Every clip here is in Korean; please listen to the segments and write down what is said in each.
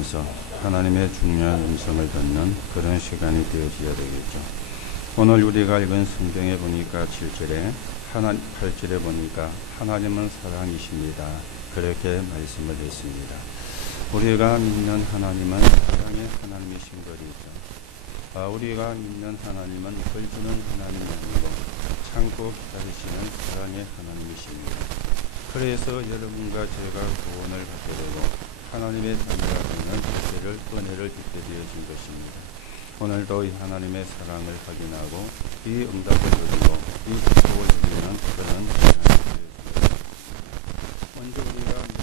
살아가면서 하나님의 중요한 음성을 듣는 그런 시간이 되어져야 되겠죠. 오늘 우리가 읽은 성경에 보니까 7절에 8절에 보니까 하나님은 사랑이십니다. 그렇게 말씀을 했습니다. 우리가 믿는 하나님은 사랑의 하나님이신 것이죠. 우리가 믿는 하나님은 벌 주는 하나님이 아니고 참고 기다리시는 사랑의 하나님이십니다. 그래서 여러분과 제가 구원을 받게 되고 하나님의 자녀가 되는 은혜를 받게 되어진 것입니다. 오늘도 이 하나님의 사랑을 확인하고 이 응답을 누리고 이 축복을 누리는 그런 시간이 되었습니다. 먼저 우리가 믿는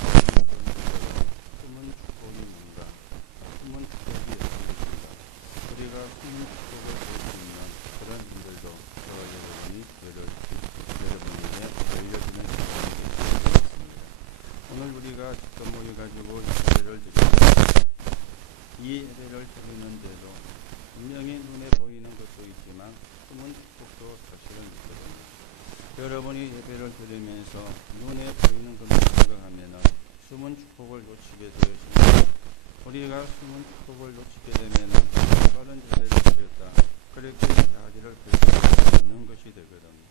숨은 축복이 뭔가, 숨은 축복이 어떻습니까? 우리가 숨은 축복을 볼 수 있는 그런 분들도 저와 여러분에게 알려주는 시간이 되었습니다. 오늘 우리가 직접 모여가지고 예배를 드립니다. 이 예배를 드리는데도 분명히 눈에 보이는 것도 있지만 숨은 축복도 사실은 있거든요. 여러분이 예배를 드리면서 눈에 보이는 것만 생각하면 숨은 축복을 놓치게 되어집니다. 우리가 숨은 축복을 놓치게 되면 바른 예배를 드렸다, 그렇게 이야기를 할 수 있는 것이 되거든요.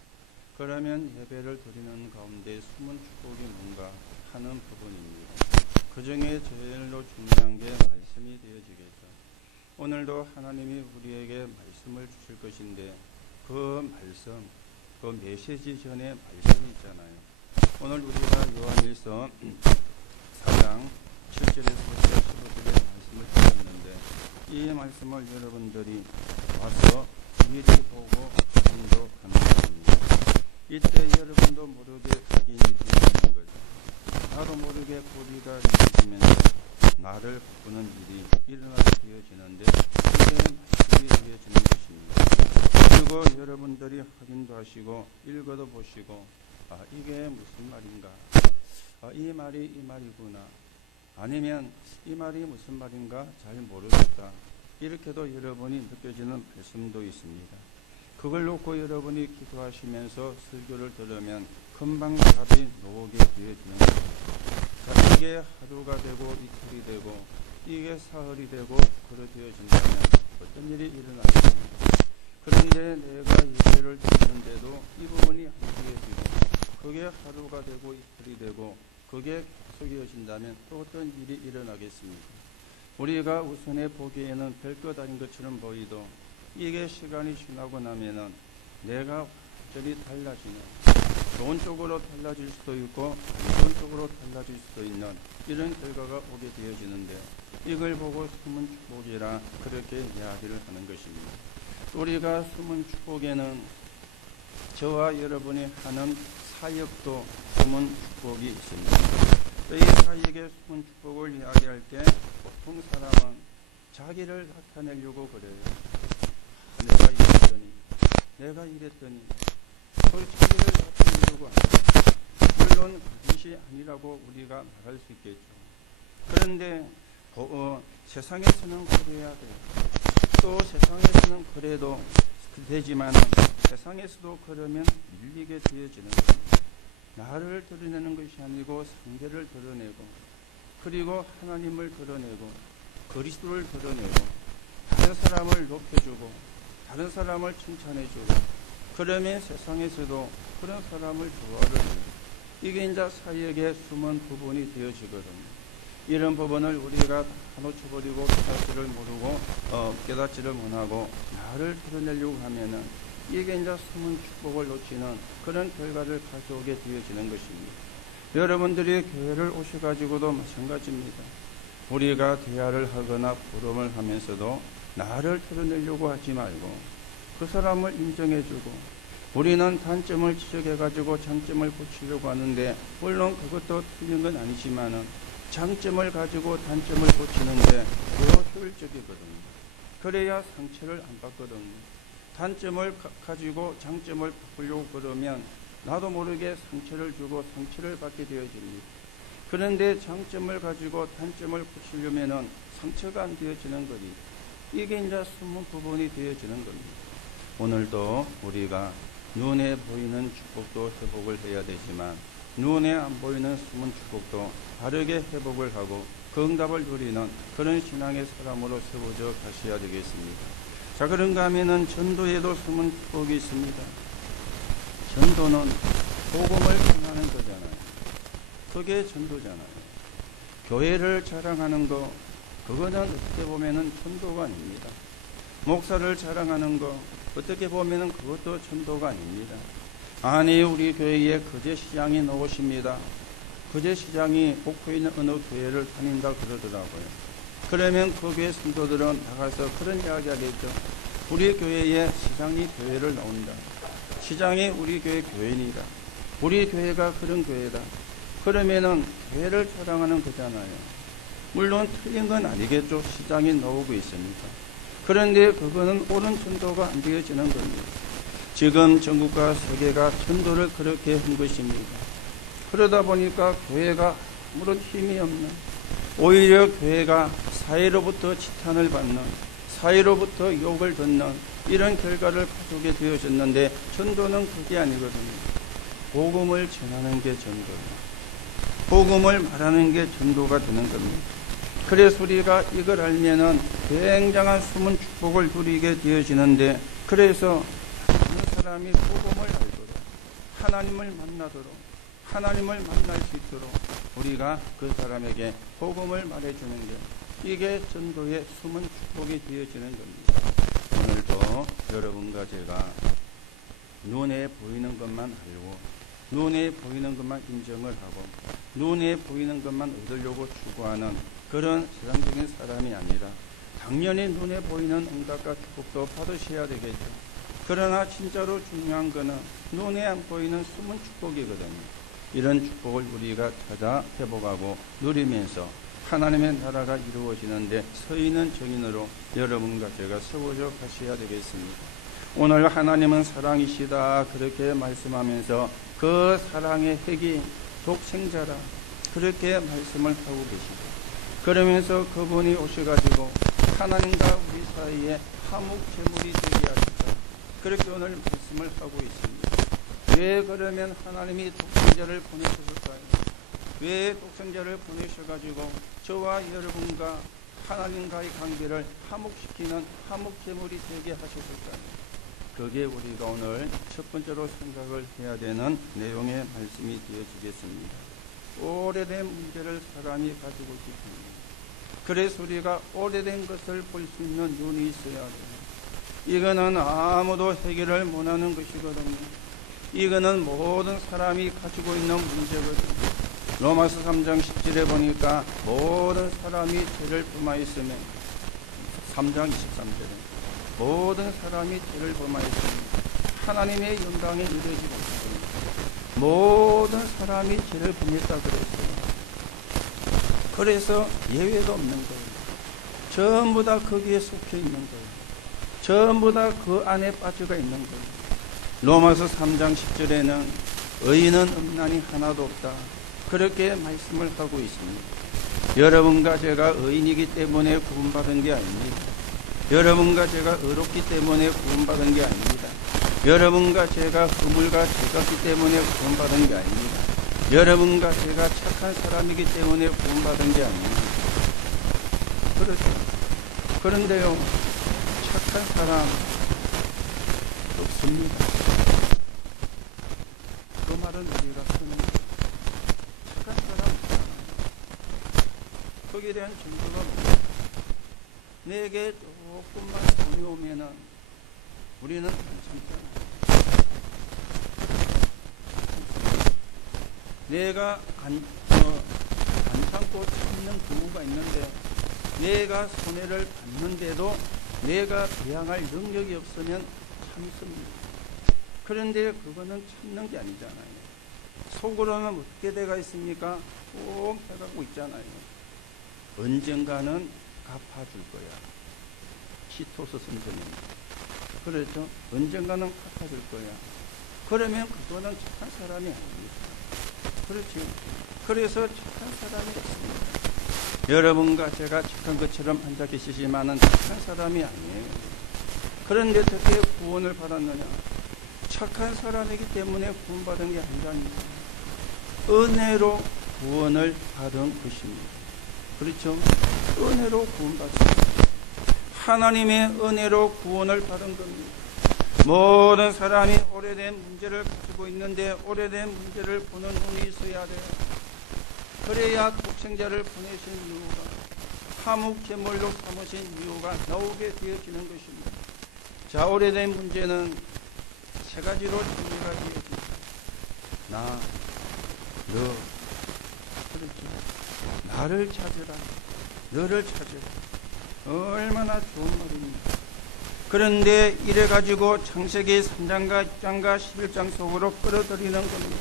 그러면 예배를 드리는 가운데 숨은 축복이 뭔가 하는 부분입니다. 그 중에 제일로 중요한 게 말씀이 되어지겠죠. 오늘도 하나님이 우리에게 말씀을 주실 것인데 그 말씀, 그 메시지 전에 말씀이 있잖아요. 오늘 우리가 요한일서 4장 7절에서 15절의 말씀을 드렸는데 이 말씀을 여러분들이 와서 미리 보고 확인도 하는 것입니다. 이때 여러분도 모르게 확인이 되어지는 거죠. 나도 모르게 고리가 이루어지면서 나를 바꾸는 일이 일어나게 되어지는데 이게 말씀이 되어지는 것입니다. 그리고 여러분들이 확인도 하시고 읽어도 보시고 이게 무슨 말인가, 이 말이 이 말이구나, 아니면 이 말이 무슨 말인가 잘 모르겠다, 이렇게도 여러분이 느껴지는 말씀도 있습니다. 그걸 놓고 여러분이 기도하시면서 설교를 들으면 금방 답이 나오게 되어지는 것입니다. 이게 하루가 되고 이틀이 되고 이게 사흘이 되고 그렇게 되어진다면 어떤 일이 일어나겠습니까? 그런데 내가 예배를 드리는데도 이 부분이 안 되어지고 그게 하루가 되고 이틀이 되고 그게 계속 이어진다면 또 어떤 일이 일어나겠습니까? 우리가 우선에 보기에는 별것 아닌 것처럼 보이도 이게 시간이 지나고 나면은 내가 완전히 달라지는, 좋은 쪽으로 달라질 수도 있고 안 좋은 쪽으로 달라질 수도 있는 이런 결과가 오게 되어지는데 이걸 보고 숨은 축복이라 그렇게 이야기를 하는 것입니다. 우리가 숨은 축복에는 저와 여러분이 하는 사역도 숨은 축복이 있습니다. 이 사역의 숨은 축복을 이야기할 때 보통 사람은 자기를 나타내려고 그래요. 내가 이랬더니, 내가 이랬더니, 자기를 나타내려고 합니다. 물론 그것이 아니라고 우리가 말할 수 있겠죠. 그런데 세상에서는 그래야 돼요. 또 세상에서는 그래도 되지만 세상에서도 그러면 밀리게 되어지는 겁니다. 나를 드러내는 것이 아니고 상대를 드러내고 그리고 하나님을 드러내고 그리스도를 드러내고 다른 사람을 높여주고 다른 사람을 칭찬해주고 그러면 세상에서도 그런 사람을 좋아를 해요. 이게 이제 사역의 숨은 부분이 되어지거든요. 이런 부분을 우리가 다 놓쳐버리고 깨닫지를 모르고 깨닫지를 못하고 나를 드러내려고 하면은 이게 이제 숨은 축복을 놓치는 그런 결과를 가져오게 되어지는 것입니다. 여러분들이 교회를 오셔가지고도 마찬가지입니다. 우리가 대화를 하거나 부름을 하면서도 나를 드러내려고 하지 말고 그 사람을 인정해주고 우리는 단점을 지적해가지고 장점을 고치려고 하는데 물론 그것도 틀린 건 아니지만은 장점을 가지고 단점을 고치는데 더 효율적이거든요. 그래야 상처를 안 받거든요. 단점을 가지고 장점을 바꾸려고 그러면 나도 모르게 상처를 주고 상처를 받게 되어집니다. 그런데 장점을 가지고 단점을 고치려면은 상처가 안 되어지는 거니 이게 이제 숨은 부분이 되어지는 겁니다. 오늘도 우리가 눈에 보이는 축복도 회복을 해야 되지만 눈에 안 보이는 숨은 축복도 바르게 회복을 하고 그 응답을 누리는 그런 신앙의 사람으로 세워져 가셔야 되겠습니다. 자, 그런가 하면은 전도에도 숨은 축복이 있습니다. 전도는 복음을 전하는 거잖아요. 그게 전도잖아요. 교회를 자랑하는 거, 그거는 어떻게 보면은 전도가 아닙니다. 목사를 자랑하는 거, 어떻게 보면은 그것도 전도가 아닙니다. 아니, 우리 교회에 거제시장이 나오십니다. 거제시장이 목포에 있는 어느 교회를 다닌다 그러더라고요. 그러면 그 교회 성도들은 나가서 그런 이야기 하겠죠. 우리 교회에 시장이 교회를 나온다. 시장이 우리 교회 교인이다. 우리 교회가 그런 교회다. 그러면은 교회를 자랑하는 거잖아요. 물론 틀린 건 아니겠죠. 시장이 나오고 있으니까. 그런데 그거는 옳은 전도가 안 되어지는 겁니다. 지금 전국과 세계가 전도를 그렇게 한 것입니다. 그러다 보니까 교회가 아무런 힘이 없는, 오히려 교회가 사회로부터 지탄을 받는, 사회로부터 욕을 듣는 이런 결과를 가져오게 되어졌는데, 전도는 그게 아니거든요. 복음을 전하는 게 전도예요. 복음을 말하는 게 전도가 되는 겁니다. 그래서 우리가 이걸 알면은 굉장한 숨은 축복을 누리게 되어지는데, 그래서 어느 사람이 복음을 알도록, 하나님을 만나도록, 하나님을 만날 수 있도록 우리가 그 사람에게 복음을 말해주는 게, 이게 전도의 숨은 축복이 되어지는 겁니다. 오늘도 여러분과 제가 눈에 보이는 것만 알고, 눈에 보이는 것만 인정을 하고, 눈에 보이는 것만 얻으려고 추구하는 그런 세상적인 사람이 아니라, 당연히 눈에 보이는 응답과 축복도 받으셔야 되겠죠. 그러나 진짜로 중요한 것은 눈에 안 보이는 숨은 축복이거든요. 이런 축복을 우리가 찾아 회복하고 누리면서 하나님의 나라가 이루어지는데 서 있는 증인으로 여러분과 제가 세워져 가셔야 되겠습니다. 오늘 하나님은 사랑이시다 그렇게 말씀하면서 그 사랑의 핵이 독생자라 그렇게 말씀을 하고 계시고, 그러면서 그분이 오셔가지고 하나님과 우리 사이에 화목 제물이 되게 하시다 그렇게 오늘 말씀을 하고 있습니다. 왜 그러면 하나님이 독생자를 보내셨을까요? 왜 독생자를 보내셔가지고 저와 여러분과 하나님과의 관계를 화목시키는 화목 제물이 되게 하셨을까요? 그게 우리가 오늘 첫 번째로 생각을 해야 되는 내용의 말씀이 되어지겠습니다. 오래된 문제를 사람이 가지고 있습니다. 그래서 우리가 오래된 것을 볼 수 있는 눈이 있어야 돼요. 이거는 아무도 해결을 못하는 것이거든요. 이거는 모든 사람이 가지고 있는 문제거든요. 로마서 3장 10절에 보니까 모든 사람이 죄를 범하였으며, 3장 23절에 모든 사람이 죄를 범하였습니다. 하나님의 영광에 이르지 못하고 모든 사람이 죄를 범했다 그랬어요. 그래서 예외도 없는 거예요. 전부 다 거기에 속해 있는 거예요. 전부 다 그 안에 빠져가 있는 거예요. 로마서 3장 10절에는 의인은 없나니 하나도 없다 그렇게 말씀을 하고 있습니다. 여러분과 제가 의인이기 때문에 구원받은 게 아닙니다. 여러분과 제가 의롭기 때문에 구원받은 게 아닙니다. 여러분과 제가 허물과 죄졌기 때문에 구원받은 게 아닙니다. 여러분과 제가 착한 사람이기 때문에 구원받은 게 아닙니다. 그렇죠. 그런데요, 착한 사람 없습니다. 그 말은 우리가 쓰는 착한 사람 없잖아요. 거기에 대한 증거가 뭐예요? 내게 조금만 돈이 오면은 우리는 괜찮잖아요. 내가 안 참고 참는 경우가 있는데, 내가 손해를 받는데도 내가 대항할 능력이 없으면 참습니다. 그런데 그거는 참는 게 아니잖아요. 속으로는 어떻게 돼가 있습니까? 꼭 해가고 있잖아요. 언젠가는 갚아줄 거야. 키토스 선생입니다. 그렇죠? 언젠가는 갚아줄 거야. 그러면 그거는 착한 사람이 아닙니다. 그렇죠? 그래서 착한 사람이 없습니다. 여러분과 제가 착한 것처럼 앉아 계시지만은 착한 사람이 아니에요. 그런데 어떻게 구원을 받았느냐? 착한 사람이기 때문에 구원받은 게 아니라니까. 은혜로 구원을 받은 것입니다. 그렇죠? 은혜로 구원받습니다. 하나님의 은혜로 구원을 받은 겁니다. 모든 사람이 오래된 문제를 가지고 있는데 오래된 문제를 보는 눈이 있어야 돼요. 그래야 독생자를 보내신 이유가, 화목 제물로 삼으신 이유가 나오게 되어지는 것입니다. 자, 오래된 문제는 세 가지로 정리가 되어집니다. 나, 너, 그렇죠. 나를 찾으라, 너를 찾으라. 얼마나 좋은 말입니다. 그런데 이래가지고 창세기 3장과 6장과 11장 속으로 끌어들이는 겁니다.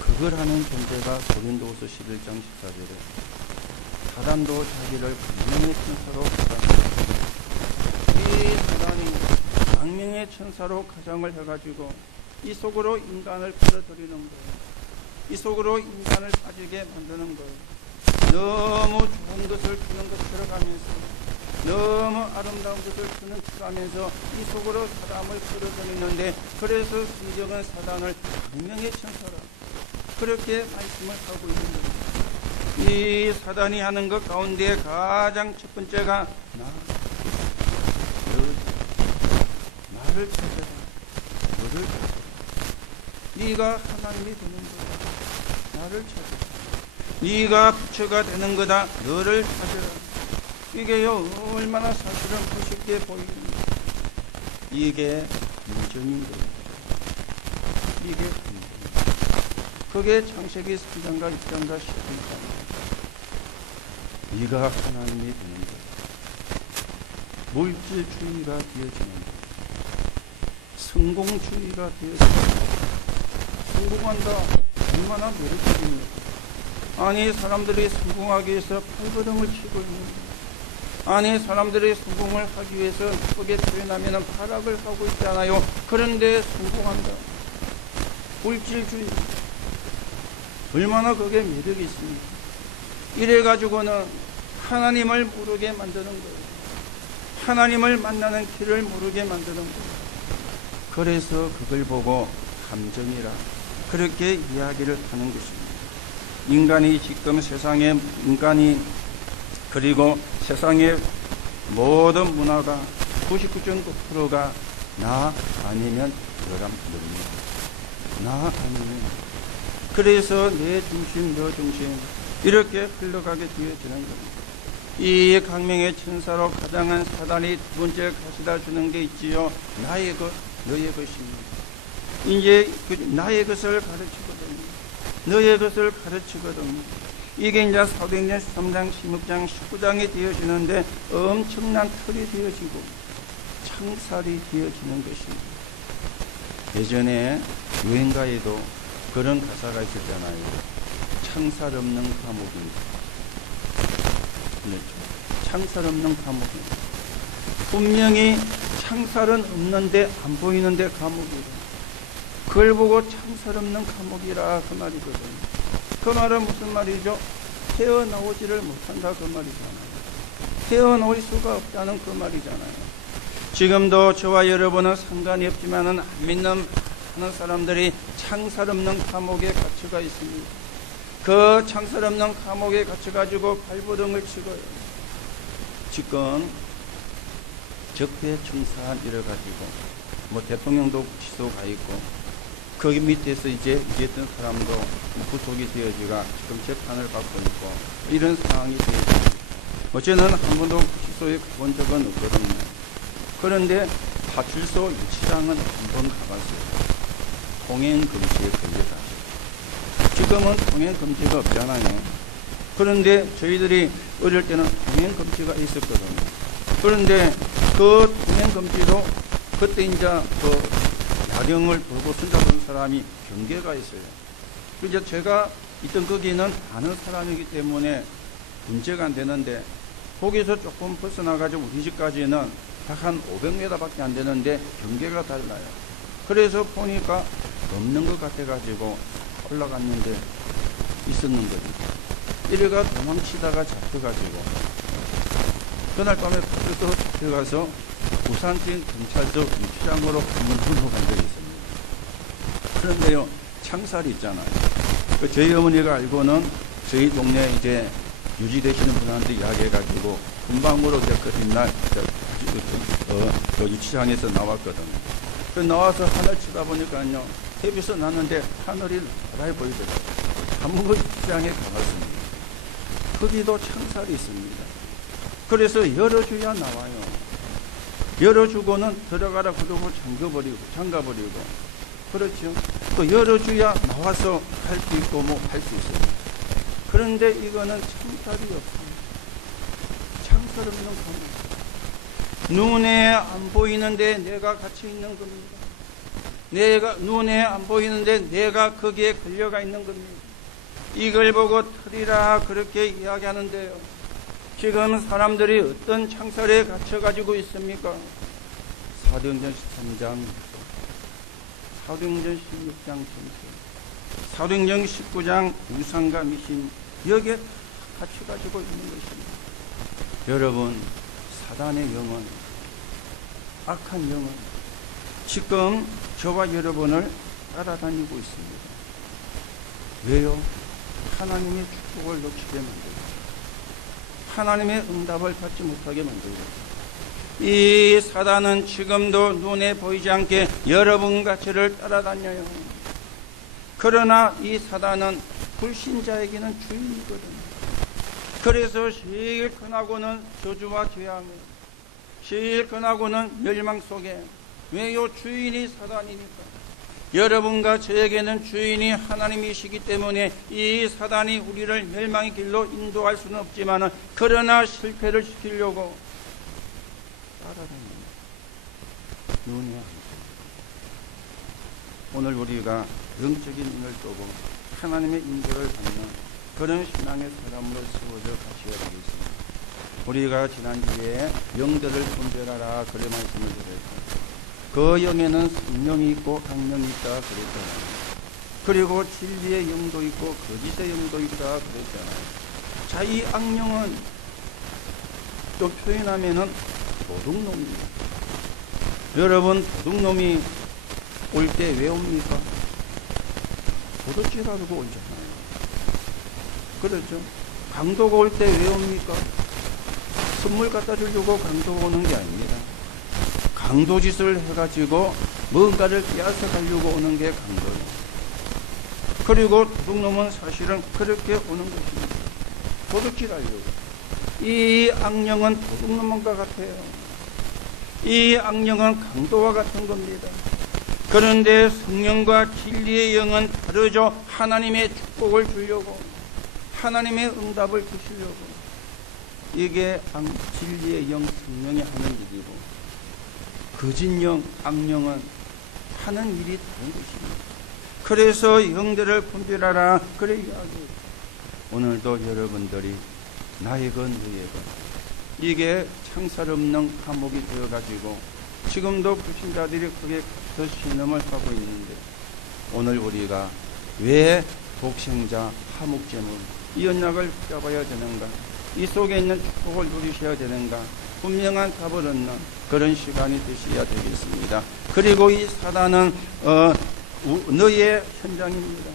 그걸 하는 존재가 고린도후서 11장 14절에 사단도 자기를 광명의 천사로 가장합니다. 이 사단이 광명의 천사로 가장을 해가지고 이 속으로 인간을 끌어들이는 거예요. 이 속으로 인간을 빠지게 만드는 거예요. 너무 좋은 것을 주는 것 들어가면서, 너무 아름다운 것을 주는 척하면서 이 속으로 사람을 끌어들이는데, 그래서 성경은 사단을 광명의 천사라 그렇게 말씀을 하고 있는 겁니다. 이 사단이 하는 것 가운데 가장 첫 번째가 나를 찾아라, 너를 찾아라. 네가 하나님이 되는 거다, 나를 찾아라. 네가 부처가 되는 거다, 너를 찾아라. 이게요, 얼마나 사실은 멋있게 보입니다. 이게 문정인 겁니다. 이게 문정. 그게 창세기 3장과 6장과 12장. 네가 하나님이 되는 거다. 물질주의가 되어지는 거다. 성공주의가 되어지는 거다. 성공한다, 얼마나 매력적입니까? 아니, 사람들이 성공하기 위해서 팔버둥을 치고 있는 거예요. 아니, 사람들이 성공을 하기 위해서 나쁘게 표현하면 파락을 하고 있잖아요. 그런데 성공한다. 물질주의. 얼마나 그게 매력이 있습니까? 이래가지고는 하나님을 모르게 만드는 거예요. 하나님을 만나는 길을 모르게 만드는 거예요. 그래서 그걸 보고 함정이라 그렇게 이야기를 하는 것입니다. 인간이 지금 세상에, 인간이 그리고 세상의 모든 문화가 99.9%가 나 아니면 너란 말입니다. 나 아니면. 그래서 내 중심, 너 중심 이렇게 흘러가게 되어지는 겁니다. 이 광명의 천사로 가장한 사단이 두 번째 가져다 주는 게 있지요. 나의 것, 너의 것입니다. 이제 나의 것을 가르치거든요. 너의 것을 가르치거든요. 이게 이제 사도행전 13장, 16장, 19장이 되어지는데 엄청난 틀이 되어지고 창살이 되어지는 것입니다. 예전에 유행가에도 그런 가사가 있었잖아요. 창살 없는 감옥입니다. 그렇죠. 창살 없는 감옥입니다. 분명히 창살은 없는데 안 보이는데 감옥이다. 그걸 보고 창살 없는 감옥이라 그 말이거든요. 그 말은 무슨 말이죠? 헤어나오지를 못한다 그 말이잖아요. 헤어나올 수가 없다는 그 말이잖아요. 지금도 저와 여러분은 상관이 없지만은 안 믿는 하는 사람들이 창살 없는 감옥에 갇혀가 있습니다. 그 창살 없는 감옥에 갇혀가지고 발버둥을 치고요. 지금 적폐청산 이래가지고 뭐 대통령도 구치소가 있고 거기 밑에서 이제 있던 사람도 구속이 되어지가 지금 재판을 받고 있고 이런 상황이 되어집니다. 저는 한 번도 구치소에 가본 적은 없거든요. 그런데 파출소 유치장은 한 번 가봤어요. 통행금지에 걸려다. 지금은 통행금지가 없잖아요. 그런데 저희들이 어릴 때는 통행금지가 있었거든요. 그런데 그 통행금지도 그때 이제 그 야경을 보고 손잡은 사람이 경계가 있어요. 이제 제가 있던 거기는 아는 사람이기 때문에 문제가 안 되는데 거기서 조금 벗어나가지고 우리 집까지는 딱 한 500m밖에 안 되는데 경계가 달라요. 그래서 보니까 없는 것 같아가지고 올라갔는데 있었는 거죠. 이래가 도망치다가 잡혀가지고 그날 밤에 파출소로 잡혀가서 부산진 경찰서 유치장으로 방문하러 간 적이 있습니다. 그런데요, 창살이 있잖아요. 저희 어머니가 알고는 저희 동네 이제 유지되시는 분한테 이야기해가지고 금방으로 그 뒷날 유치장에서 나왔거든요. 그 나와서 하늘 쳐다보니까요, 햇빛이 났는데 하늘이 바라에 보이더라고요. 한번 유치장에 가봤습니다. 거기도 창살이 있습니다. 그래서 열어줘야 나와요. 열어주고는 들어가라 그러고 잠가버리고 그렇죠. 또 열어줘야 나와서 할 수 있고 뭐 할 수 있어요. 그런데 이거는 창살이 없어요. 창살 없는 겁니다. 눈에 안 보이는데 내가 갇혀 있는 겁니다. 내가 눈에 안 보이는데 내가 거기에 걸려가 있는 겁니다. 이걸 보고 틀이라 그렇게 이야기하는데요. 지금 사람들이 어떤 창살에 갇혀가지고 있습니까? 사도행전 13장, 사도행전 16장 전체, 사도행전 19장 우상과 미신, 여기에 갇혀가지고 있는 것입니다. 여러분, 사단의 영은, 악한 영은 지금 저와 여러분을 따라다니고 있습니다. 왜요? 하나님의 축복을 놓치게 만들고 하나님의 응답을 받지 못하게 만들고, 이 사단은 지금도 눈에 보이지 않게 여러분과 저를 따라다녀요. 그러나 이 사단은 불신자에게는 주인이거든요. 그래서 제일 큰하고는 저주와 죄악에, 제일 큰하고는 멸망 속에. 왜요? 주인이 사단이니까. 여러분과 저에게는 주인이 하나님이시기 때문에 이 사단이 우리를 멸망의 길로 인도할 수는 없지만, 그러나 실패를 시키려고 따라다닙니다. 눈이 안 보여요. 오늘 우리가 영적인 눈을 뜨고 하나님의 인도를 받는 그런 신앙의 사람으로 세워져 가셔야 되겠습니다. 우리가 지난주에 영들을 분별하라 그런 말씀을 드렸습니다. 그 영에는 성령이 있고 악령이 있다 그랬잖아요. 그리고 진리의 영도 있고 거짓의 영도 있다 그랬잖아요. 자, 이 악령은 또 표현하면은 도둑놈입니다. 여러분, 도둑놈이 올 때 왜 옵니까? 도둑질하려고 오잖아요. 그렇죠? 강도가 올 때 왜 옵니까? 선물 갖다 주려고 강도가 오는 게 아닙니다. 강도짓을 해가지고 뭔가를 빼앗아 가려고 오는 게 강도예요. 그리고 도둑놈은 사실은 그렇게 오는 것입니다. 도둑질하려고. 이 악령은 도둑놈과 같아요. 이 악령은 강도와 같은 겁니다. 그런데 성령과 진리의 영은 다르죠. 하나님의 축복을 주려고, 하나님의 응답을 주시려고. 이게 진리의 영, 성령이 하는 일이고, 거짓 영, 악령은 하는 일이 다른 것입니다. 그래서 영들을 분별하라 그래 이야기. 오늘도 여러분들이 나의 것 너의 것, 이게 창살 없는 감옥이 되어가지고 지금도 불신자들이 크게 더 신음을 하고 있는데, 오늘 우리가 왜 독생자, 화목제물, 이 언약을 붙잡아야 되는가, 이 속에 있는 축복을 누리셔야 되는가, 분명한 답을 얻는 그런 시간이 되셔야 되겠습니다. 그리고 이 사단은 너의 현장입니다.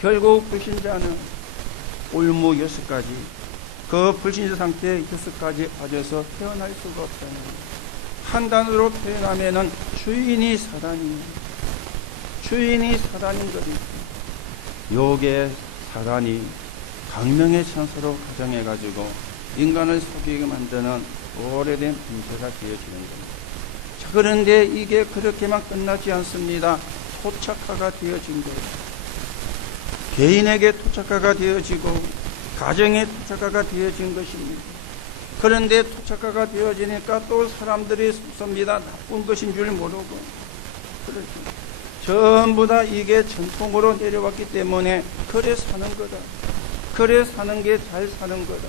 결국 불신자는 올무 6가지, 그 불신자 상태에 6가지 빠져서 태어날 수가 없잖아요. 한 단어로 표현하면은 주인이 사단이에요. 주인이 사단인 것이죠. 요게 사단이 강명의 천사로 가정해가지고 인간을 속이게 만드는 오래된 문제가 되어지는 겁니다. 자, 그런데 이게 그렇게만 끝나지 않습니다. 토착화가 되어진 거예요. 개인에게 토착화가 되어지고 가정에 토착화가 되어진 것입니다. 그런데 토착화가 되어지니까 또 사람들이 섭섭니다. 나쁜 것인 줄 모르고. 그렇죠. 전부 다 이게 전통으로 내려왔기 때문에 그래 사는 거다. 그래 사는 게 잘 사는 거다.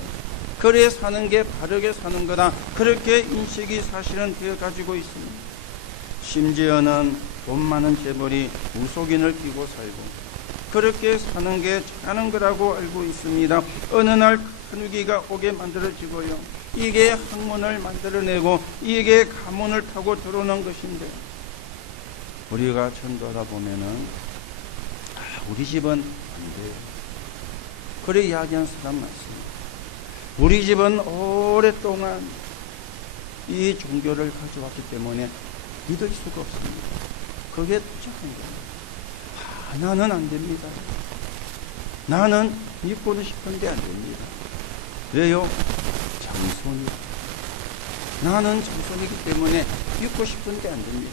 그래 사는 게 바르게 사는 거다. 그렇게 인식이 사실은 되어 가지고 있습니다. 심지어는 돈 많은 재벌이 무속인을 끼고 살고 그렇게 사는 게 잘하는 거라고 알고 있습니다. 어느 날 큰 위기가 오게 만들어지고요. 이게 학문을 만들어내고 이게 가문을 타고 들어오는 것인데, 우리가 전도하다 보면은 우리 집은 안 돼요. 그래 이야기한 사람 많습니다. 우리 집은 오랫동안 이 종교를 가져왔기 때문에 믿을 수가 없습니다. 그게 도착한 거예요. 나는 안 됩니다. 나는 믿고는 싶은데 안 됩니다. 왜요? 장손이. 나는 장손이기 때문에 믿고 싶은데 안 됩니다.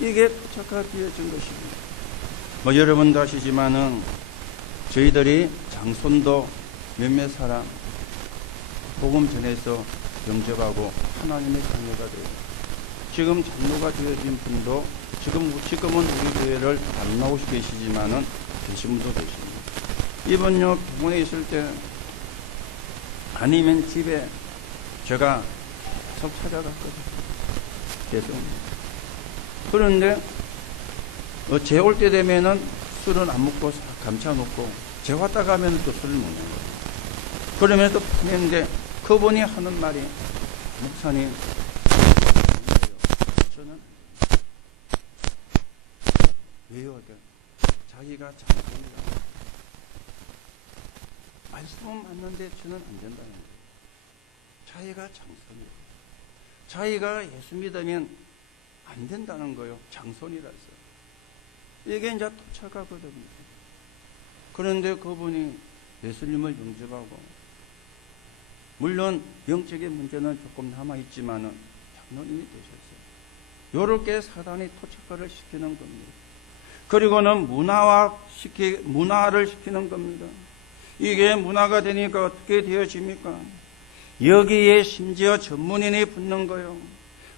이게 도착하게 되어진 것입니다. 뭐 여러분도 아시지만은 저희들이 장손도 몇몇 사람 복음 전해서 영접하고 하나님의 자녀가 되고, 지금 장로가 되어진 분도 지금은 우리 교회를 안 나오시고 계시지만은 계신 분도 계십니다. 이번요 병원에 있을 때 아니면 집에 제가 석 찾아갔거든요. 계속. 그런데 제 올 때 되면은 술은 안 먹고 감춰놓고 제 왔다 가면 또 술을 먹는 거예요. 그러면 또 보냈는데 그분이 하는 말이, 목사님, 저는 왜요? 자기가 장손이라고. 말씀은 맞는데 저는 안 된다는 거예요. 자기가 장손이에요. 자기가 예수 믿으면 안 된다는 거예요. 장손이라서. 이게 이제 도착하거든요. 그런데 그분이 예수님을 영접하고, 물론 영적인 문제는 조금 남아있지만은 장로님이 되셨어요. 요렇게 사단이 토착화를 시키는 겁니다. 그리고는 문화를 시키는 겁니다. 이게 문화가 되니까 어떻게 되어집니까? 여기에 심지어 전문인이 붙는 거예요.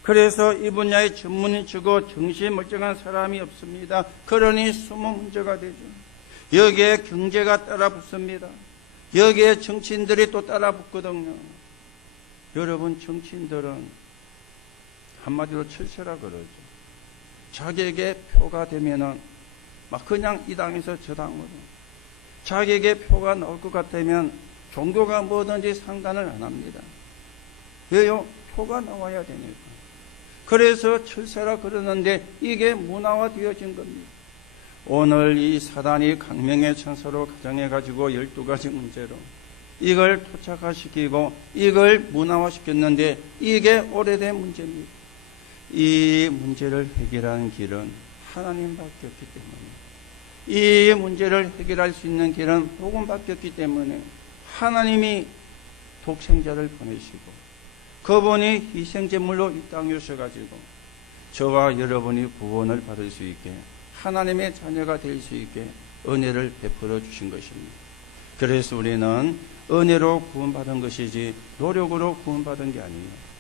그래서 이 분야의 전문인 치고 정신 멀쩡한 사람이 없습니다. 그러니 숨은 문제가 되죠. 여기에 경제가 따라 붙습니다. 여기에 정치인들이 또 따라 붙거든요. 여러분, 정치인들은 한마디로 철새라 그러죠. 자기에게 표가 되면은 막 그냥 이 당에서 저 당으로, 자기에게 표가 나올 것 같다면 종교가 뭐든지 상관을 안 합니다. 왜요? 표가 나와야 되니까. 그래서 철새라 그러는데 이게 문화화되어진 겁니다. 오늘 이 사단이 강명의 천사로 가정해가지고 12가지 문제로 이걸 토착화시키고 이걸 문화화시켰는데 이게 오래된 문제입니다. 이 문제를 해결하는 길은 하나님밖에 없기 때문에, 이 문제를 해결할 수 있는 길은 복음밖에 없기 때문에 하나님이 독생자를 보내시고 그분이 희생제물로 이 땅에 오셔가지고 저와 여러분이 구원을 받을 수 있게, 하나님의 자녀가 될 수 있게 은혜를 베풀어 주신 것입니다. 그래서 우리는 은혜로 구원받은 것이지 노력으로 구원받은 게 아니에요.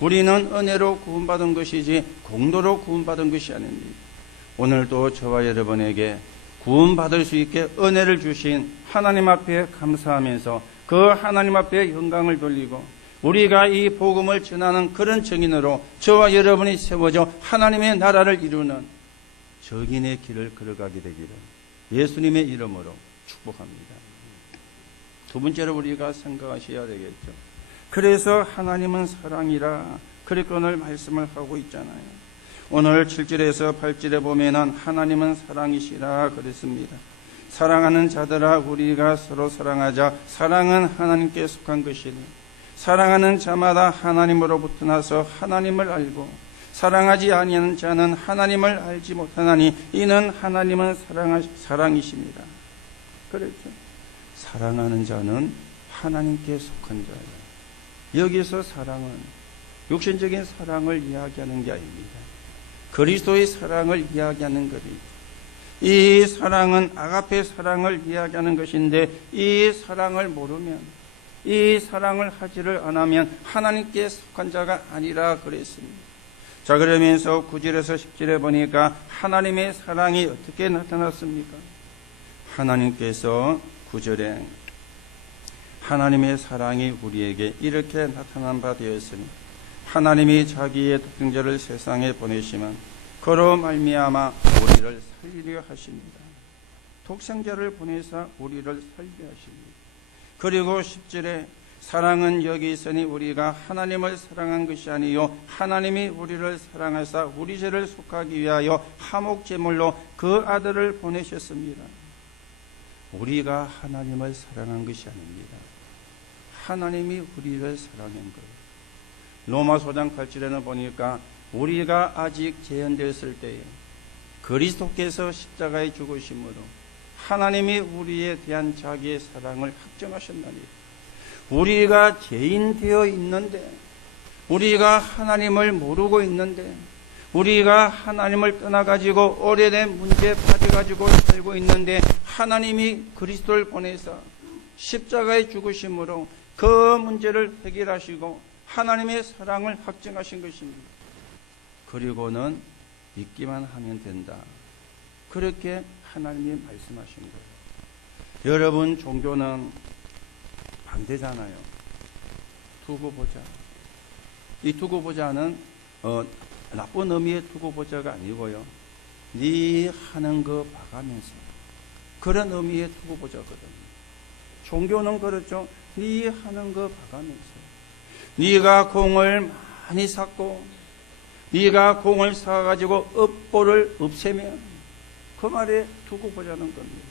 우리는 은혜로 구원받은 것이지 공로로 구원받은 것이 아닙니다. 오늘도 저와 여러분에게 구원받을 수 있게 은혜를 주신 하나님 앞에 감사하면서 그 하나님 앞에 영광을 돌리고 우리가 이 복음을 전하는 그런 증인으로 저와 여러분이 세워져 하나님의 나라를 이루는 정인의 길을 걸어가게 되기를 예수님의 이름으로 축복합니다. 두 번째로 우리가 생각하셔야 되겠죠. 그래서 하나님은 사랑이라 그렇게 오늘 말씀을 하고 있잖아요. 오늘 7절에서 8절에 보면은 하나님은 사랑이시라 그랬습니다. 사랑하는 자들아 우리가 서로 사랑하자. 사랑은 하나님께 속한 것이니 사랑하는 자마다 하나님으로부터 나서 하나님을 알고 사랑하지 아니하는 자는 하나님을 알지 못하나니 이는 하나님은 사랑이십니다. 그렇죠. 사랑하는 자는 하나님께 속한 자예요. 여기서 사랑은 육신적인 사랑을 이야기하는 게 아닙니다. 그리스도의 사랑을 이야기하는 것입니다. 이 사랑은 아가페 사랑을 이야기하는 것인데 이 사랑을 모르면, 이 사랑을 하지를 않으면 하나님께 속한 자가 아니라 그랬습니다. 자, 그러면서 9절에서 10절에 보니까 하나님의 사랑이 어떻게 나타났습니까? 하나님께서 9절에 하나님의 사랑이 우리에게 이렇게 나타난 바 되었으니 하나님이 자기의 독생자를 세상에 보내시면 그로 말미암아 우리를 살리려 하십니다. 독생자를 보내사 우리를 살리려 하십니다. 그리고 10절에 사랑은 여기 있으니 우리가 하나님을 사랑한 것이 아니요 하나님이 우리를 사랑하사 우리 죄를 속하기 위하여 화목제물로 그 아들을 보내셨습니다. 우리가 하나님을 사랑한 것이 아닙니다. 하나님이 우리를 사랑한 거예요. 로마서 5장 8절에는 보니까 우리가 아직 재현되었을 때에 그리스도께서 십자가에 죽으심으로 하나님이 우리에 대한 자기의 사랑을 확정하셨나니, 우리가 죄인 되어 있는데, 우리가 하나님을 모르고 있는데, 우리가 하나님을 떠나가지고 오래된 문제에 빠져가지고 살고 있는데, 하나님이 그리스도를 보내서 십자가에 죽으심으로 그 문제를 해결하시고 하나님의 사랑을 확증하신 것입니다. 그리고는 믿기만 하면 된다. 그렇게 하나님이 말씀하신 거예요. 여러분, 종교는 반대잖아요. 두고 보자. 이 두고 보자는 나쁜 의미의 두고 보자가 아니고요. 네 하는 거 봐가면서, 그런 의미의 두고 보자거든요. 종교는 그렇죠. 네 하는 거 봐가면서, 네가 공을 많이 샀고 네가 공을 사가지고 업보를 없애면 그 말에 두고 보자는 겁니다.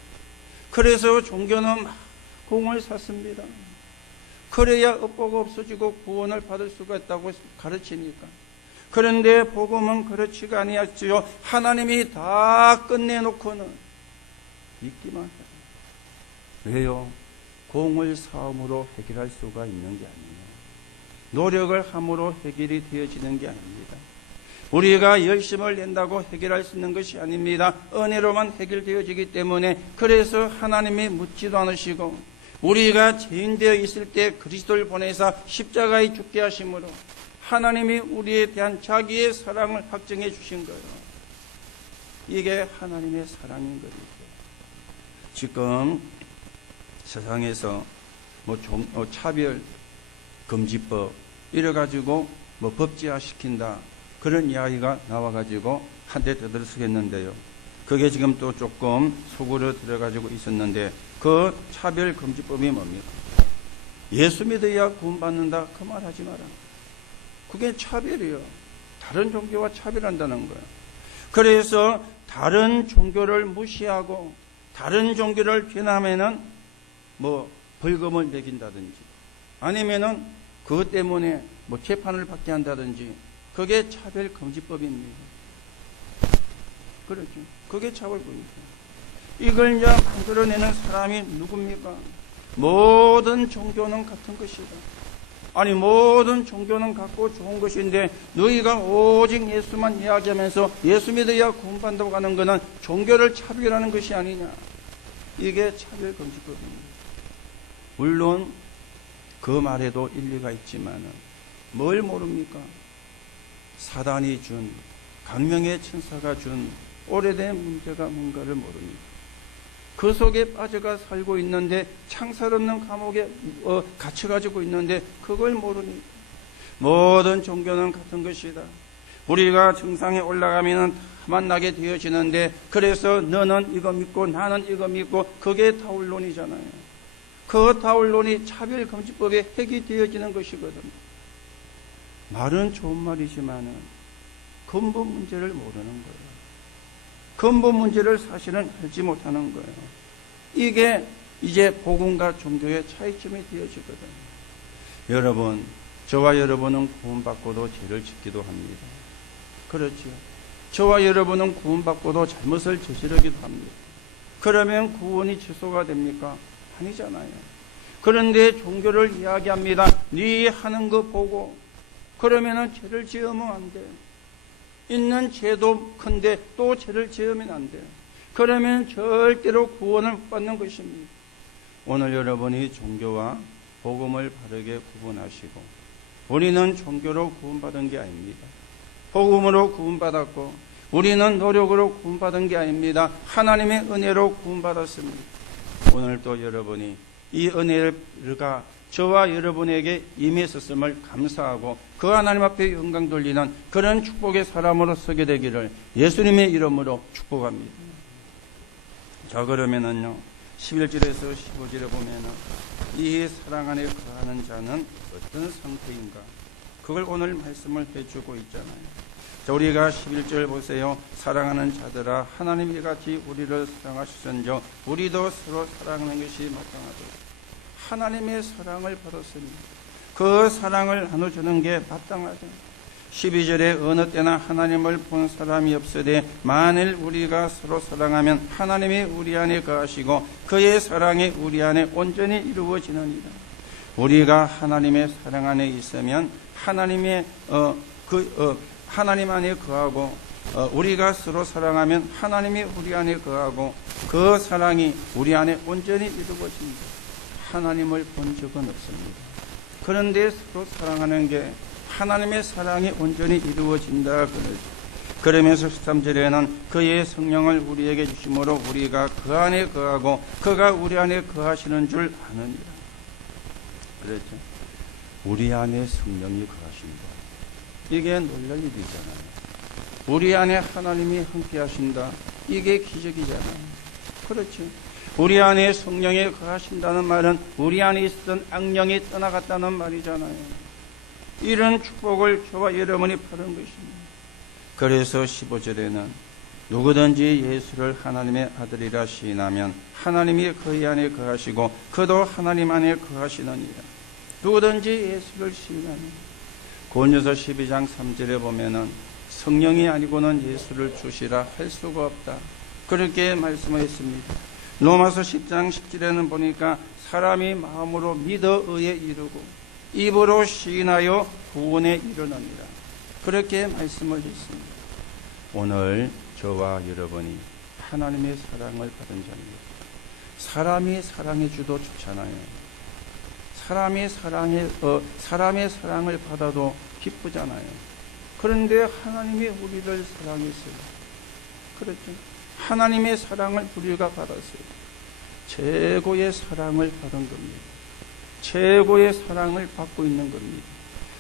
그래서 종교는 막 공을 샀습니다. 그래야 업보가 없어지고 구원을 받을 수가 있다고 가르치니까. 그런데 복음은 그렇지가 아니었지요. 하나님이 다 끝내놓고는 믿기만 해요. 왜요? 공을 사함으로 해결할 수가 있는 게 아니에요. 노력을 함으로 해결이 되어지는 게 아닙니다. 우리가 열심을 낸다고 해결할 수 있는 것이 아닙니다. 은혜로만 해결되어지기 때문에, 그래서 하나님이 묻지도 않으시고 우리가 죄인 되어 있을 때 그리스도를 보내사 십자가에 죽게 하심으로 하나님이 우리에 대한 자기의 사랑을 확증해 주신 거예요. 이게 하나님의 사랑인 거죠. 지금 세상에서 차별 금지법 이래가지고 법제화 시킨다, 그런 이야기가 나와가지고 한때 떠들썩했는데요. 그게 지금 또 조금 속으로 들어가지고 있었는데, 그 차별 금지법이 뭡니까? 예수 믿어야 구원받는다, 그 말 하지 마라. 그게 차별이에요. 다른 종교와 차별한다는 거예요. 그래서 다른 종교를 무시하고 다른 종교를 비난하면은 벌금을 매긴다든지, 아니면은 그것 때문에 재판을 받게 한다든지, 그게 차별금지법입니다. 그렇죠. 그게 차별금지입니다. 이걸 이제 만들어내는 사람이 누굽니까? 모든 종교는 같은 것이다. 아니, 모든 종교는 같고 좋은 것인데, 너희가 오직 예수만 이야기하면서 예수 믿어야 구원받는다고 하는 것은 종교를 차별하는 것이 아니냐. 이게 차별금지법입니다. 물론 그 말에도 일리가 있지만 뭘 모릅니까? 사단이 준, 강명의 천사가 준 오래된 문제가 뭔가를 모릅니다. 그 속에 빠져가 살고 있는데, 창살 없는 감옥에 갇혀가지고 있는데 그걸 모르니까. 모든 종교는 같은 것이다. 우리가 정상에 올라가면 만나게 되어지는데, 그래서 너는 이거 믿고 나는 이거 믿고, 그게 타울론이잖아요. 그 타울론이 차별금지법에 핵이 되어지는 것이거든요. 말은 좋은 말이지만 근본 문제를 모르는 거예요. 근본 문제를 사실은 알지 못하는 거예요. 이게 이제 복음과 종교의 차이점이 되어지거든요. 여러분, 저와 여러분은 구원받고도 죄를 짓기도 합니다. 그렇죠. 저와 여러분은 구원받고도 잘못을 저지르기도 합니다. 그러면 구원이 취소가 됩니까? 아니잖아요. 그런데 종교를 이야기합니다. 네 하는 거 보고 그러면은 죄를 지으면 안 돼요. 있는 죄도 큰데 또 죄를 지으면 안 돼요. 그러면 절대로 구원을 못 받는 것입니다. 오늘 여러분이 종교와 복음을 바르게 구분하시고, 우리는 종교로 구원받은 게 아닙니다. 복음으로 구원받았고, 우리는 노력으로 구원받은 게 아닙니다. 하나님의 은혜로 구원받았습니다. 오늘 또 여러분이 이 은혜가 저와 여러분에게 임했었음을 감사하고 그 하나님 앞에 영광 돌리는 그런 축복의 사람으로 서게 되기를 예수님의 이름으로 축복합니다. 자, 그러면은요, 11절에서 15절에 보면은 이 사랑 안에 거하는 자는 어떤 상태인가, 그걸 오늘 말씀을 해주고 있잖아요. 자, 우리가 11절 보세요. 사랑하는 자들아 하나님이 같이 우리를 사랑하셨은즉 우리도 서로 사랑하는 것이 마땅하다. 하나님의 사랑을 받았으니 그 사랑을 나눠주는 게 마땅하죠. 12절에 어느 때나 하나님을 본 사람이 없으되 만일 우리가 서로 사랑하면 하나님이 우리 안에 거하시고 그의 사랑이 우리 안에 온전히 이루어지느니라. 우리가 하나님의 사랑 안에 있으면 하나님 안에 거하고 우리가 서로 사랑하면 하나님이 우리 안에 거하고 그 사랑이 우리 안에 온전히 이루어집니다. 하나님을 본 적은 없습니다. 그런데 서로 사랑하는 게 하나님의 사랑이 온전히 이루어진다 그러죠. 그러면서 13절에는 그의 성령을 우리에게 주심으로 우리가 그 안에 거하고 그가 우리 안에 거하시는 줄 아느니라. 그렇죠. 우리 안에 성령이 거하신다. 이게 놀랄 일이잖아요. 우리 안에 하나님이 함께 하신다. 이게 기적이잖아요. 그렇죠. 우리 안에 성령이 거하신다는 말은 우리 안에 있었던 악령이 떠나갔다는 말이잖아요. 이런 축복을 저와 여러분이 받은 것입니다. 그래서 15절에는 누구든지 예수를 하나님의 아들이라 시인하면 하나님이 그의 안에 거하시고 그도 하나님 안에 거하시느니라. 누구든지 예수를 시인하면 고린도서 12장 3절에 보면은 성령이 아니고는 예수를 주시라 할 수가 없다. 그렇게 말씀하셨습니다. 로마서 10장 10절에는 보니까 사람이 마음으로 믿어 의에 이르고 입으로 시인하여 구원에 이르느니라. 그렇게 말씀을 했습니다. 오늘 저와 여러분이 하나님의 사랑을 받은 자입니다. 사람이 사랑해 주도 좋잖아요. 사람의 사랑을 받아도 기쁘잖아요. 그런데 하나님이 우리를 사랑했어요. 그렇죠. 하나님의 사랑을 우리가 받았어요. 최고의 사랑을 받은 겁니다. 최고의 사랑을 받고 있는 겁니다.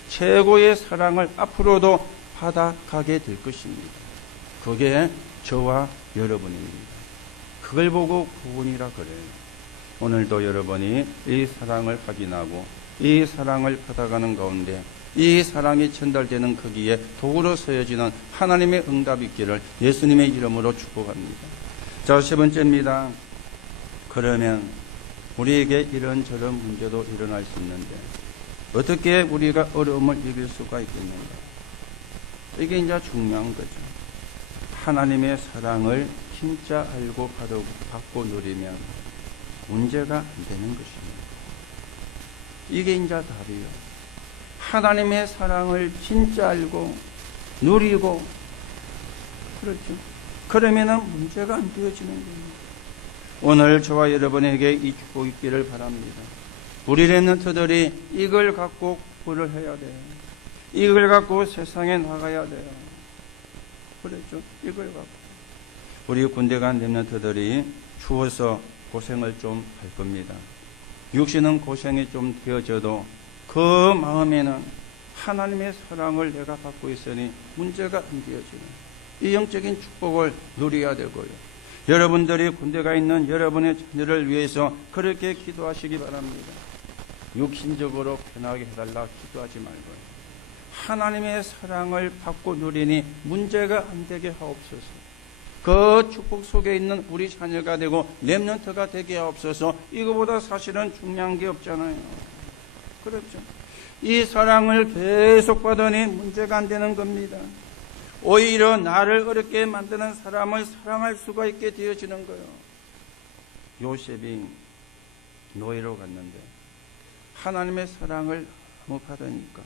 최고의 사랑을 앞으로도 받아가게 될 것입니다. 그게 저와 여러분입니다. 그걸 보고 구원이라 그래요. 오늘도 여러분이 이 사랑을 확인하고 이 사랑을 받아가는 가운데 이 사랑이 전달되는 거기에 도구로 서여지는 하나님의 응답이 있기를 예수님의 이름으로 축복합니다. 자, 세 번째입니다. 그러면 우리에게 이런저런 문제도 일어날 수 있는데 어떻게 우리가 어려움을 이길 수가 있겠는가? 이게 이제 중요한 거죠. 하나님의 사랑을 진짜 알고 받고 누리면 문제가 안 되는 것입니다. 이게 이제 답이에요. 하나님의 사랑을 진짜 알고 누리고 그렇죠. 그러면은 문제가 안 되어지는 겁니다. 오늘 저와 여러분에게 이 축복이 있기를 바랍니다. 우리 랩런트들이 이걸 갖고 구를 해야 돼요. 이걸 갖고 세상에 나가야 돼요. 그렇죠. 이걸 갖고 우리 군대 간 랩런트들이 추워서 고생을 좀 할 겁니다. 육신은 고생이 좀 되어져도 그 마음에는 하나님의 사랑을 내가 받고 있으니 문제가 안 되어지는 이 영적인 축복을 누려야 되고요. 여러분들이 군대가 있는 여러분의 자녀를 위해서 그렇게 기도하시기 바랍니다. 육신적으로 편하게 해달라 기도하지 말고요. 하나님의 사랑을 받고 누리니 문제가 안 되게 하옵소서. 그 축복 속에 있는 우리 자녀가 되고 렘넌트가 되게 하옵소서. 이거보다 사실은 중요한 게 없잖아요. 그렇죠. 이 사랑을 계속 받으니 문제가 안 되는 겁니다. 오히려 나를 어렵게 만드는 사람을 사랑할 수가 있게 되어지는 거예요. 요셉이 노예로 갔는데 하나님의 사랑을 너무 받으니까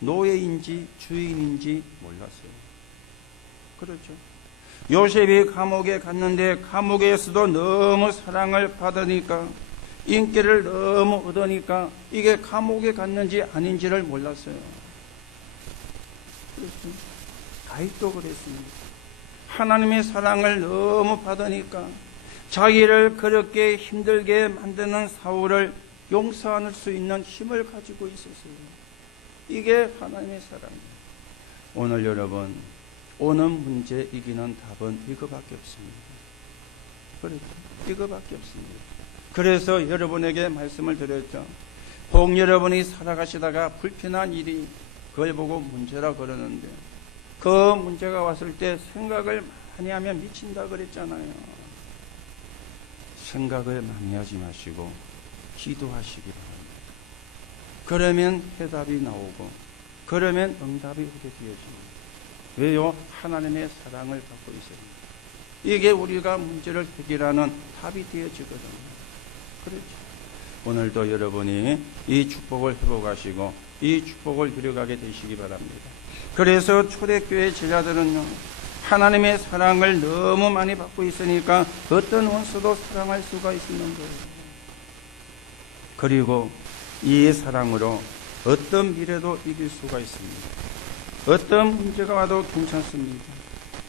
노예인지 주인인지 몰랐어요. 그렇죠. 요셉이 감옥에 갔는데 감옥에서도 너무 사랑을 받으니까 인기를 너무 얻으니까 이게 감옥에 갔는지 아닌지를 몰랐어요. 그렇죠. 다윗도 그랬습니다. 하나님의 사랑을 너무 받으니까 자기를 그렇게 힘들게 만드는 사울을 용서할 수 있는 힘을 가지고 있었어요. 이게 하나님의 사랑입니다. 오늘 여러분 오는 문제 이기는 답은 이거밖에 없습니다. 그렇죠. 이거밖에 없습니다. 그래서 여러분에게 말씀을 드렸죠. 혹 여러분이 살아가시다가 불편한 일이 그걸 보고 문제라 그러는데 그 문제가 왔을 때 생각을 많이 하면 미친다 그랬잖아요. 생각을 많이 하지 마시고 기도하시기 바랍니다. 그러면 해답이 나오고 그러면 응답이 오게 되어집니다. 왜요? 하나님의 사랑을 받고 있습니다. 이게 우리가 문제를 해결하는 답이 되어지거든요. 그렇죠. 오늘도 여러분이 이 축복을 회복하시고 이 축복을 누려가게 되시기 바랍니다. 그래서 초대교회 제자들은요, 하나님의 사랑을 너무 많이 받고 있으니까 어떤 원수도 사랑할 수가 있는 거예요. 그리고 이 사랑으로 어떤 미래도 이길 수가 있습니다. 어떤 문제가 와도 괜찮습니다.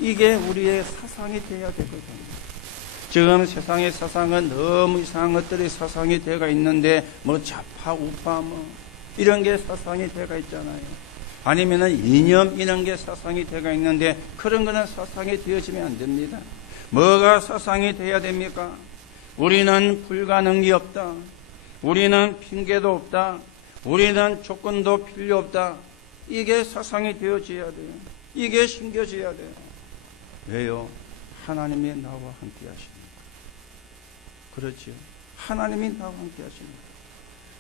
이게 우리의 사상이 되어야 되거든요. 지금 세상의 사상은 너무 이상한 것들이 사상이 되어가 있는데 뭐 좌파 우파 뭐 이런 게 사상이 되어가 있잖아요. 아니면은 이념 이런 게 사상이 되어가 있는데 그런 거는 사상이 되어지면 안 됩니다. 뭐가 사상이 되어야 됩니까? 우리는 불가능이 없다. 우리는 핑계도 없다. 우리는 조건도 필요 없다. 이게 사상이 되어져야 돼요. 이게 심겨져야 돼요. 왜요? 하나님이 나와 함께 하십니다. 그렇죠. 하나님이 나와 함께 하십니다.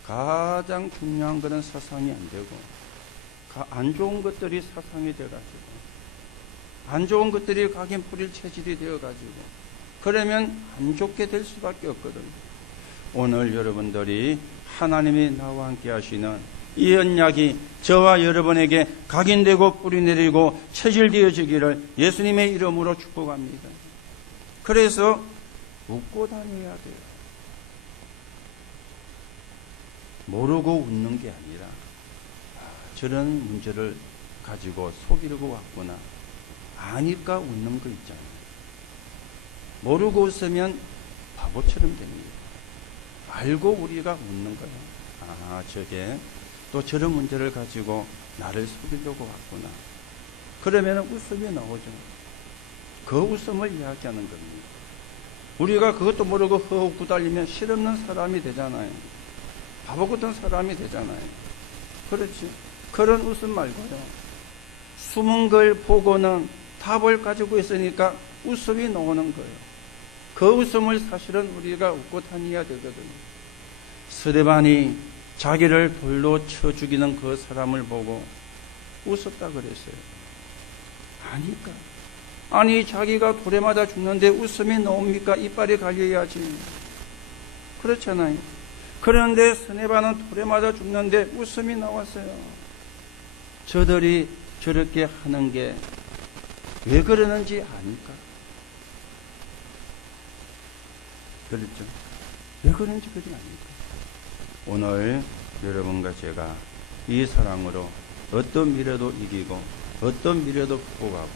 가장 중요한 것은 사상이 안 되고 안 좋은 것들이 사상이 돼가지고 안 좋은 것들이 각인 뿌릴 체질이 되어가지고 그러면 안 좋게 될 수밖에 없거든요. 오늘 여러분들이 하나님이 나와 함께 하시는 이 언약이 저와 여러분에게 각인되고 뿌리내리고 체질되어지기를 예수님의 이름으로 축복합니다. 그래서 웃고 다녀야 돼요. 모르고 웃는 게 아니라 저런 문제를 가지고 속이려고 왔구나. 아니까 웃는 거 있잖아요. 모르고 웃으면 바보처럼 됩니다. 알고 우리가 웃는 거예요. 아, 저게 또 저런 문제를 가지고 나를 속이려고 왔구나. 그러면 웃음이 나오죠. 그 웃음을 이야기하는 겁니다. 우리가 그것도 모르고 웃고 달리면 실없는 사람이 되잖아요. 바보 같은 사람이 되잖아요. 그렇지. 그런 웃음 말고요. 숨은 걸 보고는 답을 가지고 있으니까 웃음이 나오는 거예요. 그 웃음을 사실은 우리가 웃고 다녀야 되거든요. 스데반이 자기를 돌로 쳐 죽이는 그 사람을 보고 웃었다 그랬어요. 아니까. 아니 자기가 돌에 맞아 죽는데 웃음이 나옵니까? 이빨이 갈려야지. 그렇잖아요. 그런데 스데반은 돌에 맞아 죽는데 웃음이 나왔어요. 저들이 저렇게 하는 게 왜 그러는지 아니까. 그렇죠? 왜 그런지 그지 아닙니까? 오늘 여러분과 제가 이 사랑으로 어떤 미래도 이기고 어떤 미래도 극복하고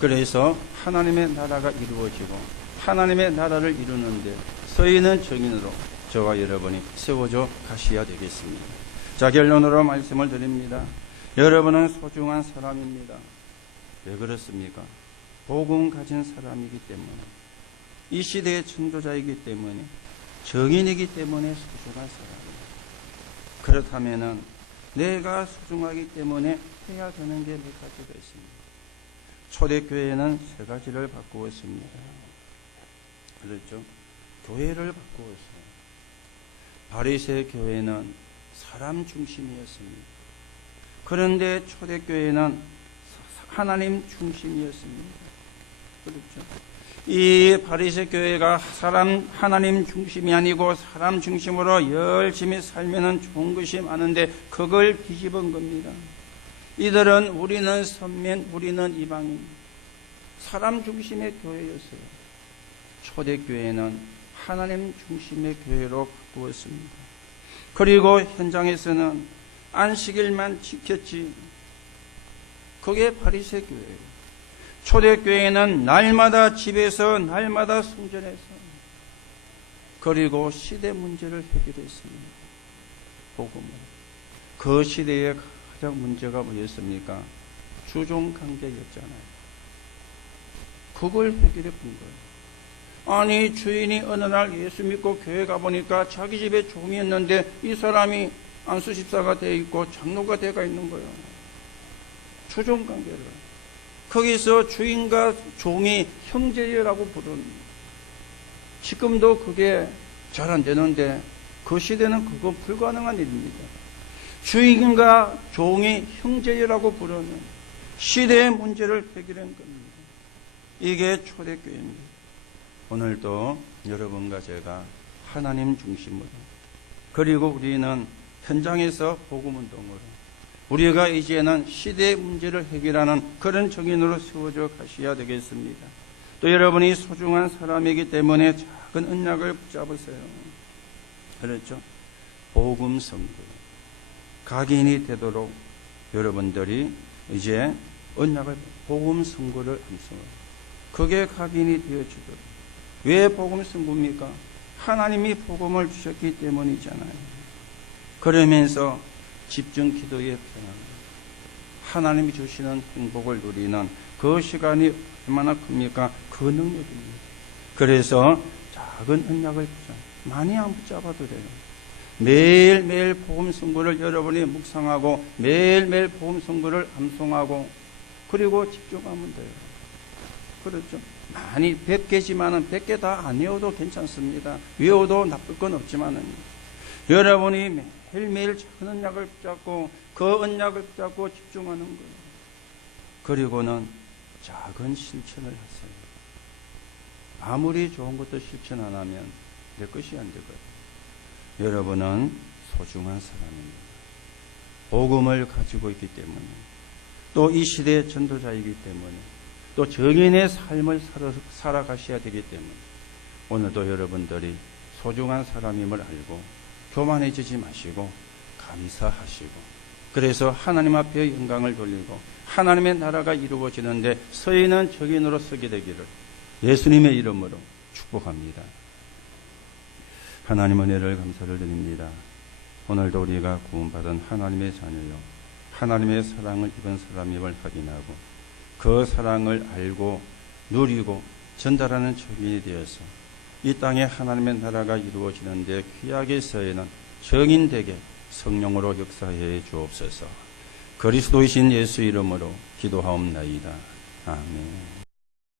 그래서 하나님의 나라가 이루어지고 하나님의 나라를 이루는데 서 있는 증인으로 저와 여러분이 세워져 가셔야 되겠습니다. 자, 결론으로 말씀을 드립니다. 여러분은 소중한 사람입니다. 왜 그렇습니까? 복음 가진 사람이기 때문에 이 시대의 천도자이기 때문에 정인이기 때문에 소중한 사람입니다. 그렇다면 내가 소중하기 때문에 해야 되는 게 몇 가지가 있습니다. 초대교회는 세 가지를 바꾸었습니다. 그렇죠? 교회를 바꾸었어요. 바리새 교회는 사람 중심이었습니다. 그런데 초대교회는 하나님 중심이었습니다. 그렇죠? 이 바리새 교회가 하나님 중심이 아니고 사람 중심으로 열심히 살면은 좋은 것이 많은데 그걸 뒤집은 겁니다. 이들은 우리는 선민, 우리는 이방인. 사람 중심의 교회였어요. 초대교회는 하나님 중심의 교회로 바꾸었습니다. 그리고 현장에서는 안식일만 지켰지. 그게 바리새 교회예요. 초대교회는 날마다 집에서 날마다 성전에서 그리고 시대 문제를 해결했습니다. 복음으로. 그 시대의 가장 문제가 뭐였습니까? 주종관계였잖아요. 그걸 해결해 본 거예요. 아니 주인이 어느 날 예수 믿고 교회 가보니까 자기 집에 종이었는데 이 사람이 안수 집사가 되어 있고 장로가 되어 있는 거예요. 주종관계를. 거기서 주인과 종이 형제라고 부르는, 지금도 그게 잘 안 되는데 그 시대는 그거 불가능한 일입니다. 주인과 종이 형제라고 부르는 시대의 문제를 해결한 겁니다. 이게 초대교회입니다. 오늘도 여러분과 제가 하나님 중심으로, 그리고 우리는 현장에서 복음운동으로 우리가 이제는 시대의 문제를 해결하는 그런 정인으로 세워져 가셔야 되겠습니다. 또 여러분이 소중한 사람이기 때문에 작은 언약을 붙잡으세요. 그렇죠? 복음 선고, 각인이 되도록 여러분들이 이제 언약을, 복음 선고를 함성하고 그게 각인이 되어지도록. 왜 복음 선고입니까? 하나님이 복음을 주셨기 때문이잖아요. 그러면서 집중 기도의 평안, 하나님이 주시는 행복을 누리는 그 시간이 얼마나 큽니까? 그 능력입니다. 그래서 작은 언약을 많이 안 붙잡아도 돼요. 매일매일 복음 선고를 여러분이 묵상하고 매일매일 복음 선고를 암송하고 그리고 집중하면 돼요. 그렇죠? 많이 100개지만은 100개 다 안 외워도 괜찮습니다. 외워도 나쁠 건 없지만은 여러분이 매일매일 작은 언약을 붙잡고 그 언약을 붙잡고 집중하는 거예요. 그리고는 작은 실천을 하세요. 아무리 좋은 것도 실천 안 하면 내 것이 안 되거든요. 여러분은 소중한 사람입니다. 복음을 가지고 있기 때문에, 또 이 시대의 전도자이기 때문에, 또 정인의 삶을 살아가셔야 되기 때문에 오늘도 여러분들이 소중한 사람임을 알고 교만해지지 마시고 감사하시고, 그래서 하나님 앞에 영광을 돌리고 하나님의 나라가 이루어지는데 서 있는 정인으로 서게 되기를 예수님의 이름으로 축복합니다. 하나님 은혜를 감사를 드립니다. 오늘도 우리가 구원받은 하나님의 자녀요, 하나님의 사랑을 입은 사람임을 확인하고 그 사랑을 알고 누리고 전달하는 정인이 되어서 이 땅에 하나님의 나라가 이루어지는데 귀하게 서에는 정인되게 성령으로 역사해 주옵소서. 그리스도이신 예수 이름으로 기도하옵나이다. 아멘.